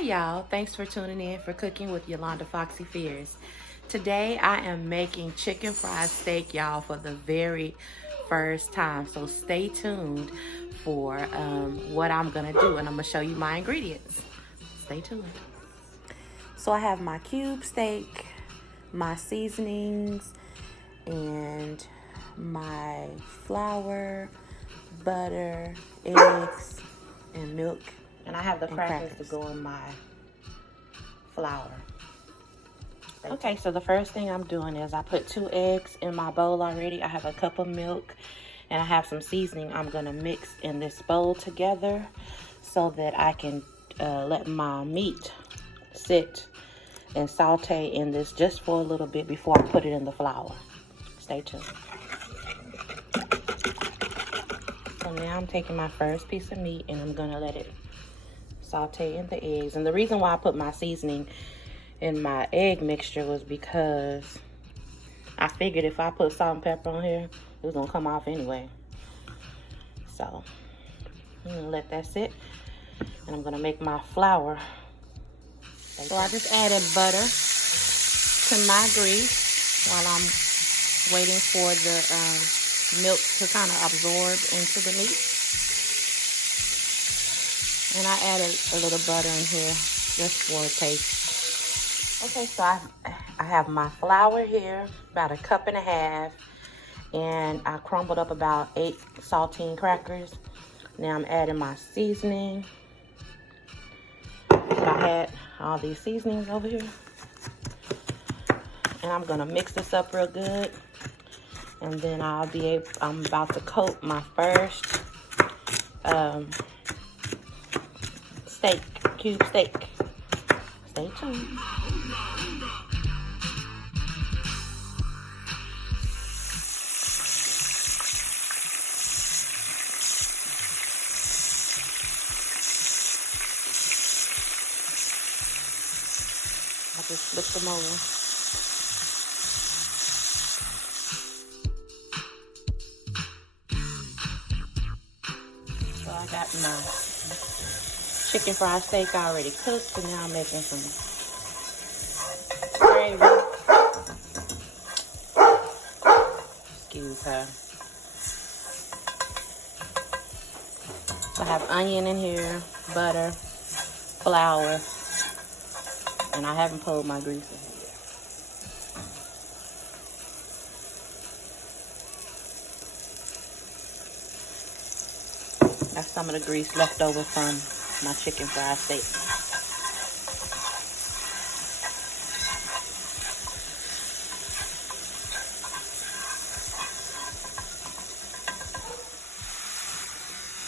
Hey y'all, thanks for tuning in for Cooking with Yolanda FoxyFierce. Today I am making chicken fried steak, y'all, for the very first time. So stay tuned for what I'm gonna do, and I'm gonna show you my ingredients. Stay tuned. So I have my cube steak, my seasonings, and my flour, butter, eggs, and milk. And I have the crackers to go in my flour. Okay, so the first thing I'm doing is I put 2 eggs in my bowl already. I have a cup of milk and I have some seasoning I'm gonna mix in this bowl together so that I can let my meat sit and saute in this just for a little bit before I put it in the flour. Stay tuned. So now I'm taking my first piece of meat and I'm gonna let it saute in the eggs. And the reason why I put my seasoning in my egg mixture was because I figured if I put salt and pepper on here, it was gonna come off anyway. So I'm gonna let that sit and I'm gonna make my flour. So I just added butter to my grease while I'm waiting for the milk to kind of absorb into the meat. And I added a little butter in here just for a taste. Okay, so I have my flour here, about 1.5 cups, and I crumbled up about 8 saltine crackers. Now I'm adding my seasoning. I had all these seasonings over here. And I'm gonna mix this up real good. And then I'm about to coat my first cube steak. Stay tuned. I just flip them over. So I got my chicken fried steak already cooked, and now I'm making some gravy. Excuse her. So I have onion in here, butter, flour, and I haven't pulled my grease in here. That's some of the grease left over from my chicken fried steak.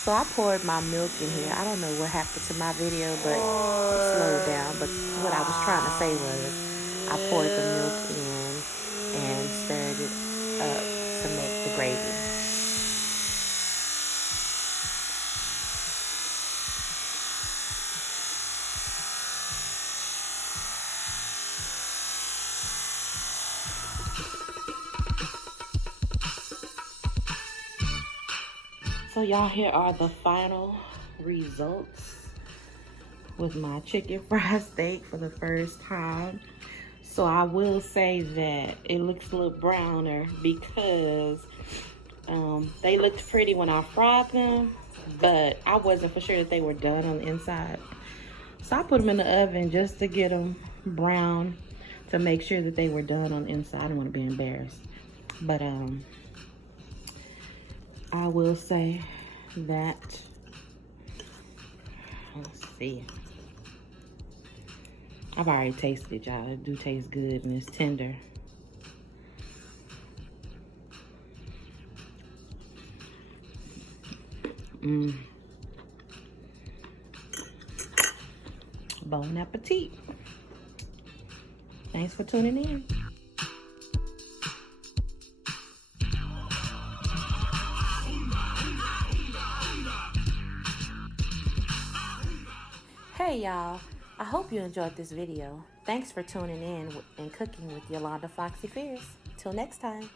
So I poured my milk in here. I don't know what happened to my video, but it slowed down. But what I was trying to say was I poured the milk in and stirred it up to make the gravy. So y'all, here are the final results with my chicken fried steak for the first time. So I will say that it looks a little browner because they looked pretty when I fried them, but I wasn't for sure that they were done on the inside. So I put them in the oven just to get them brown to make sure that they were done on the inside. I don't want to be embarrassed. But I will say that, let's see, I've already tasted it, y'all. It do taste good and it's tender. Bon appetit. Thanks for tuning in. Hey y'all, I hope you enjoyed this video. Thanks for tuning in and cooking with Yolanda FoxyFierce. Till next time.